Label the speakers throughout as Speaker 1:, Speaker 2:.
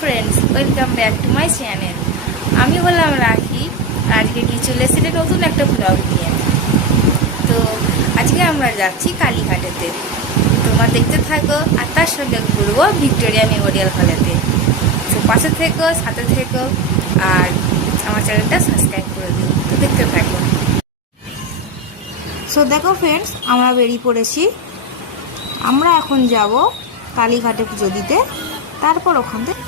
Speaker 1: Friends welcome back to my channel আমি হলাম রাখি। আজকে কি চলে নতুন একটা ব্লগ নিয়ে। তো আজকে আমরা যাচ্ছি কালীঘাটেতে। তোমরা দেখতে থাকো, আর তার সঙ্গে ঘুরবো ভিক্টোরিয়া মেমোরিয়াল হলেতে। তো পাশে থেকো, সাথে থেকো, আর আমার চ্যানেলটা সাবস্ক্রাইব করে দিও। তো দেখতে থাকো। সো দেখো ফ্রেন্ডস আমরা বেরিয়ে পড়েছি। আমরা এখন যাব কালীঘাটে পুজো দিতে। তারপর ওখান থেকে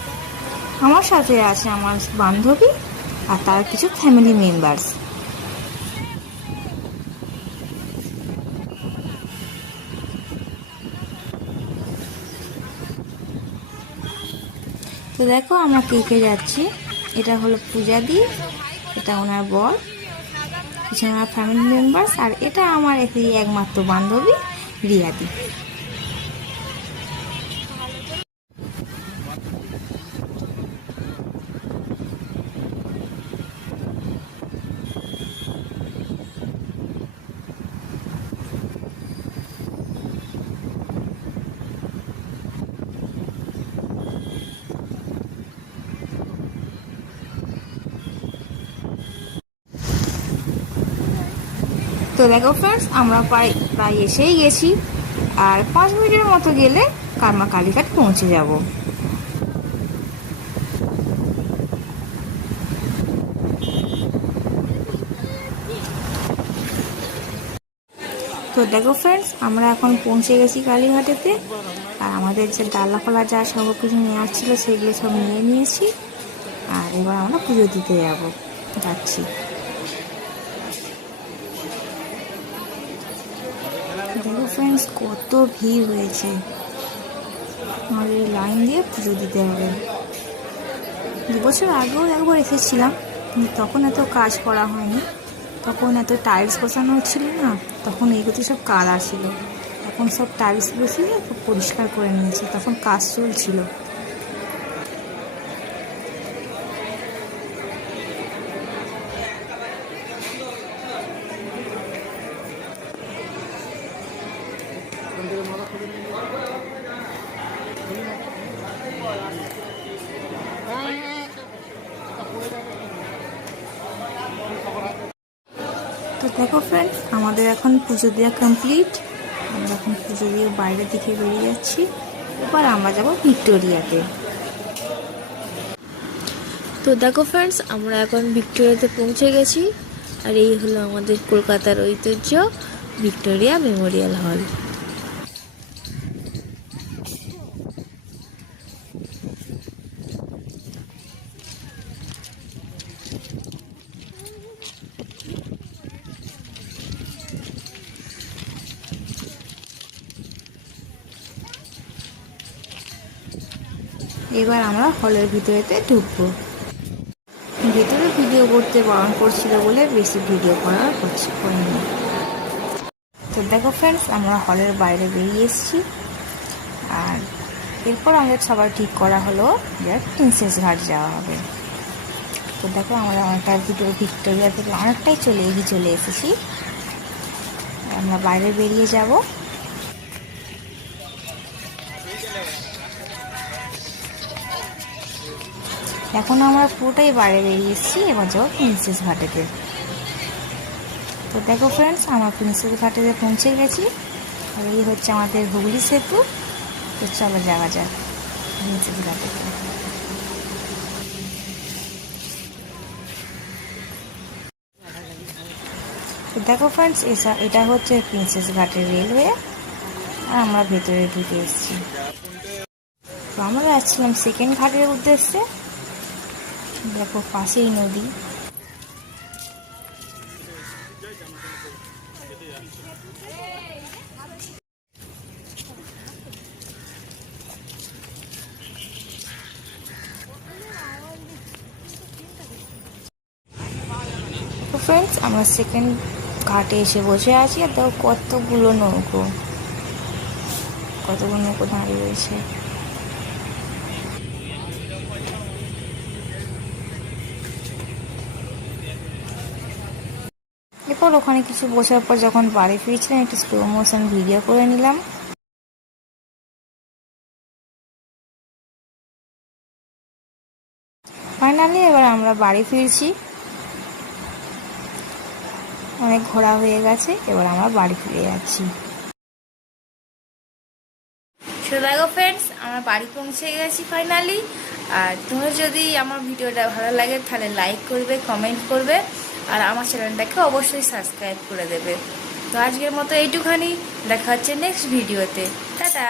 Speaker 1: আমার সাথে আছে আমার বান্ধবী আর তার কিছু ফ্যামিলি মেম্বার্স তো দেখো, আমরা কে কে যাচ্ছি। এটা হলো পূজাদি এটা ওনার বর পিছনে আমার ফ্যামিলি মেম্বার্স আর এটা আমার একটি একমাত্র বান্ধবী রিয়াদি তো দেখো ফ্রেন্ডস আমরা প্রায় প্রায় এসেই গেছি। আর পাঁচ মিনিটের মতো গেলে কারমা কালীঘাট পৌঁছে যাব। তো দেখো ফ্রেন্ডস আমরা এখন পৌঁছে গেছি কালীঘাটেতে। আর আমাদের যে ডালা ফলা যা সব কিছু নেওয়ার ছিল সেগুলো সব নিয়ে নিয়েছি। আর এবার আমরা পুজো দিতে যাব, যাচ্ছি। দেখো ফ্রেন্ডস কত ভিড় হয়েছে। আমাদের লাইন দিয়ে পুজো দিতে হবে। দু বছর আগেও একবার এসেছিলাম তখন এত কাজ করা হয়নি। তখন এত টাইলস বসানো হচ্ছিল না, তখন এইগুলো সব কালার ছিল। এখন সব টাইলস বসিয়ে পরিষ্কার করে নিয়েছে, তখন কাজ চলছিল। দেখো ফ্রেন্ড আমাদের এখন পুজো দেওয়া কমপ্লিট আমরা এখন পুজো দিয়ে বাইরের দিকে বেরিয়ে যাচ্ছি। এবার আমরা যাব ভিক্টোরিয়াতে। তো দেখো ফ্রেন্ডস আমরা এখন ভিক্টোরিয়াতে পৌঁছে গেছি। আর এই হলো আমাদের কলকাতার ঐতিহ্য, ভিক্টোরিয়া মেমোরিয়াল হল। এবার আমরা হলের ভিতরেতে ঢুকবো। ভিতরে ভিডিও করতে বারণ করছিল বলে বেশি ভিডিও করার করছি করিনি। তো দেখো ফ্রেন্ডস আমরা হলের বাইরে বেরিয়ে এসেছি। আর এরপর আমাদের সবার ঠিক করা হলো যে প্রিন্সেস ঘাট যাওয়া হবে। তো দেখো আমরা অনেকটা ভিডিও ভিক্টোরিয়া থেকে অনেকটাই চলে এগিয়ে চলে এসেছি। আমরা বাইরে বেরিয়ে যাব। এখন আমরা পুরোটাই বাইরে বেরিয়ে এসেছি, এবার যাব প্রিন্সেস ঘাটেতে। তো দেখো ফ্রেন্ডস আমরা প্রিন্সেস ঘাটেতে পৌঁছে গেছি। আর এই হচ্ছে আমাদের হুগলি সেতু। তো চলো যাওয়া যাক প্রিন্সেস ঘাটেতে দেখো ফ্রেন্ডস এসা এটা হচ্ছে প্রিন্সেস ঘাটের রেলওয়ে আর আমরা ভেতরে ঢুকে এসেছি। তো আমরা যাচ্ছিলাম সেকেন্ড ঘাটের উদ্দেশ্যে। দেখো, পাশেই নদী। ফ্রেন্ডস আমরা সেকেন্ড ঘাটে এসে বসে আছি আর দেখো কতগুলো নৌকো কতগুলো নৌকো দাঁড়িয়ে রয়েছে। এরপর ওখানে কিছু বসার পর যখন বাড়ি ফিরছিলাম, একটু স্লো মোশন ভিডিও করে নিলাম। ফাইনালি এবার আমরা বাড়ি ফিরছি। অনেক ঘোরা হয়ে গেছে, এবার আমরা বাড়ি ফিরে যাচ্ছি। তো দেখো ফ্রেন্ডস আমার বাড়ি পৌঁছে গেছি ফাইনালি আর তোমার যদি আমার ভিডিওটা ভালো লাগে, তাহলে লাইক করবে কমেন্ট করবে। আর আমার চ্যানেলটাকে অবশ্যই সাবস্ক্রাইব করে দেবে। তো আজকের মতো এইটুখানি, দেখা হচ্ছে নেক্সট ভিডিওতে টাটা!